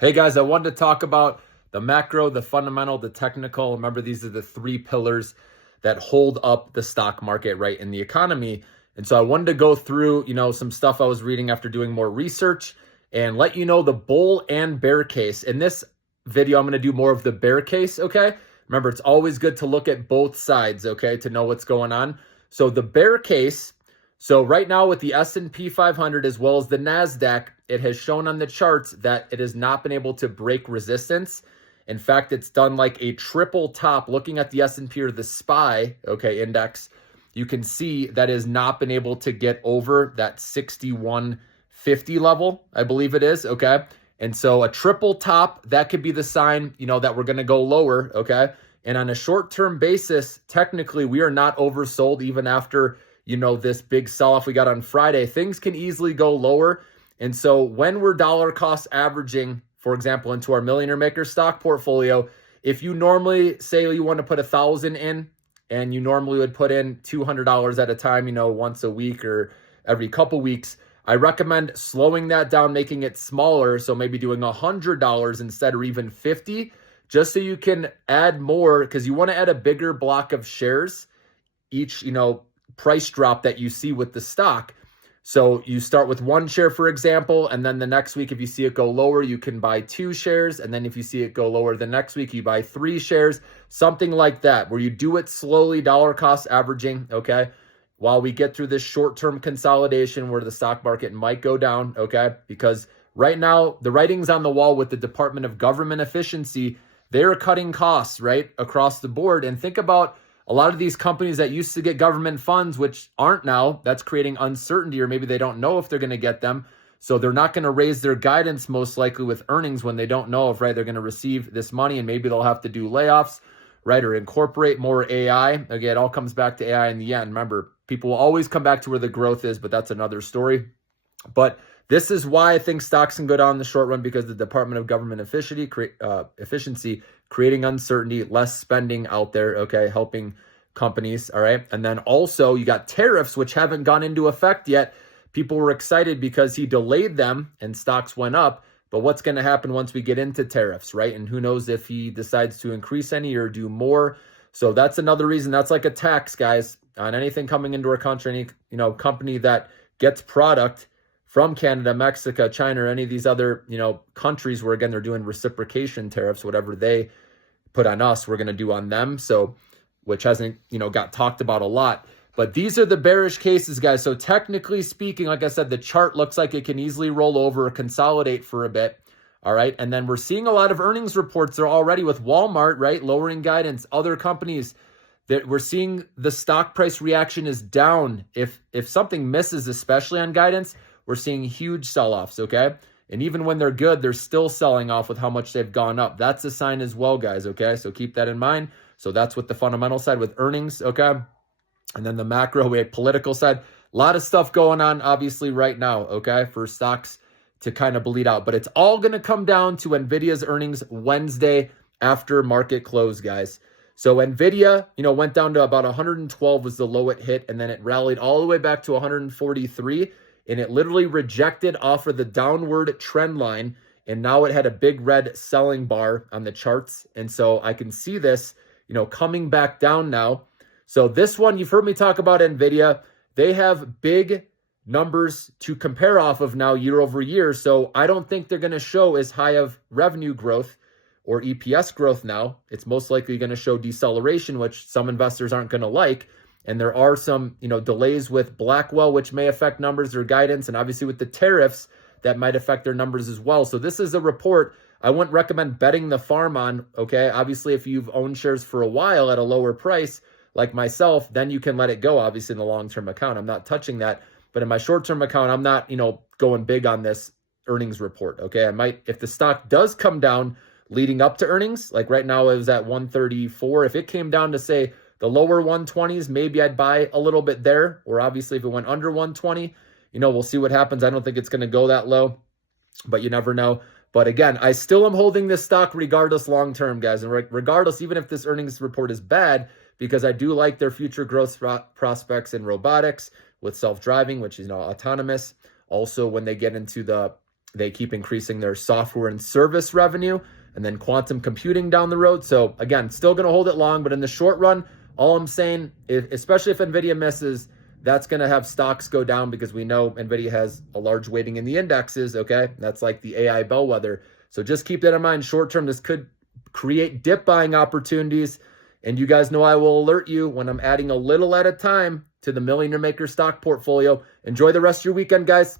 Hey guys, I wanted to talk about the macro, the fundamental, the technical. Remember, these are the three pillars that hold up the stock market, right, in the economy. And so I wanted to go through, some stuff I was reading after doing more research and let you know the bull and bear case. In this video, I'm going to do more of the bear case, okay? Remember, it's always good to look at both sides, okay, to know what's going on. So the bear case, so right now with the S&P 500 as well as the NASDAQ, it has shown on the charts that it has not been able to break resistance. In fact, it's done like a triple top. Looking at the S&P or the SPY, okay, index, you can see that has not been able to get over that 6150 level, I believe it is, okay? And so a triple top, that could be the sign, that we're going to go lower, okay? And on a short-term basis, technically, we are not oversold even after, this big sell-off we got on Friday. Things can easily go lower. And so when we're dollar cost averaging, for example, into our Millionaire Maker stock portfolio, if you normally say you want to put 1,000 in and you normally would put in $200 at a time, once a week or every couple weeks, I recommend slowing that down, making it smaller. So maybe doing $100 instead, or even 50, just so you can add more, because you want to add a bigger block of shares each, price drop that you see with the stock. So you start with one share, for example, and then the next week, if you see it go lower, you can buy 2 shares. And then if you see it go lower the next week, you buy 3 shares, something like that, where you do it slowly, dollar cost averaging, okay? While we get through this short-term consolidation where the stock market might go down, okay? Because right now, the writing's on the wall with the Department of Government Efficiency. They're cutting costs, right, across the board. And think about a lot of these companies that used to get government funds, which aren't now. That's creating uncertainty, or maybe they don't know if they're going to get them. So they're not going to raise their guidance most likely with earnings when they don't know if, right, they're going to receive this money, and maybe they'll have to do layoffs, right, or incorporate more AI. Again, it all comes back to AI in the end. Remember, people will always come back to where the growth is, but that's another story. But this is why I think stocks can go down in the short run, because the Department of Government Efficiency creating uncertainty, less spending out there, okay, helping companies, all right? And then also you got tariffs, which haven't gone into effect yet. People were excited because he delayed them and stocks went up. But what's going to happen once we get into tariffs, right? And who knows if he decides to increase any or do more. So that's another reason. That's like a tax, guys, on anything coming into our country, any company that gets product from Canada, Mexico, China, or any of these other, countries where, again, they're doing reciprocation tariffs, whatever they put on us, we're going to do on them. So, which hasn't, got talked about a lot. But these are the bearish cases, guys. So technically speaking, like I said, the chart looks like it can easily roll over or consolidate for a bit. All right. And then we're seeing a lot of earnings reports there already with Walmart, right? Lowering guidance, other companies that we're seeing the stock price reaction is down. If something misses, especially on guidance, we're seeing huge sell-offs, okay? And even when they're good, they're still selling off with how much they've gone up. That's a sign as well, guys, okay? So keep that in mind. So that's with the fundamental side with earnings, okay? And then the macro, we have political side. A lot of stuff going on, obviously, right now, okay, for stocks to kind of bleed out. But it's all going to come down to NVIDIA's earnings Wednesday after market close, guys. So NVIDIA, went down to about 112 was the low it hit, and then it rallied all the way back to 143, and it literally rejected off of the downward trend line, and now it had a big red selling bar on the charts. And so I can see this, coming back down now. So this one, you've heard me talk about NVIDIA. They have big numbers to compare off of now year over year. So I don't think they're going to show as high of revenue growth or EPS growth now. It's most likely going to show deceleration, which some investors aren't going to like. And there are some, delays with Blackwell, which may affect numbers or guidance. And obviously with the tariffs, that might affect their numbers as well. So this is a report I wouldn't recommend betting the farm on, okay? Obviously, if you've owned shares for a while at a lower price, like myself, then you can let it go, obviously, in the long-term account. I'm not touching that. But in my short-term account, I'm not, going big on this earnings report, okay? I might, if the stock does come down leading up to earnings, like right now it was at 134. If it came down to, say, the lower 120s, maybe I'd buy a little bit there. Or obviously, if it went under 120, we'll see what happens. I don't think it's going to go that low, but you never know. But again, I still am holding this stock regardless long-term, guys. And regardless, even if this earnings report is bad, because I do like their future growth prospects in robotics with self-driving, which is autonomous. Also, when they get into the They keep increasing their software and service revenue, and then quantum computing down the road. So again, still going to hold it long, but in the short run, all I'm saying, especially if Nvidia misses, that's going to have stocks go down because we know Nvidia has a large weighting in the indexes, okay? That's like the AI bellwether. So just keep that in mind. Short term, this could create dip buying opportunities. And you guys know I will alert you when I'm adding a little at a time to the Millionaire Maker stock portfolio. Enjoy the rest of your weekend, guys.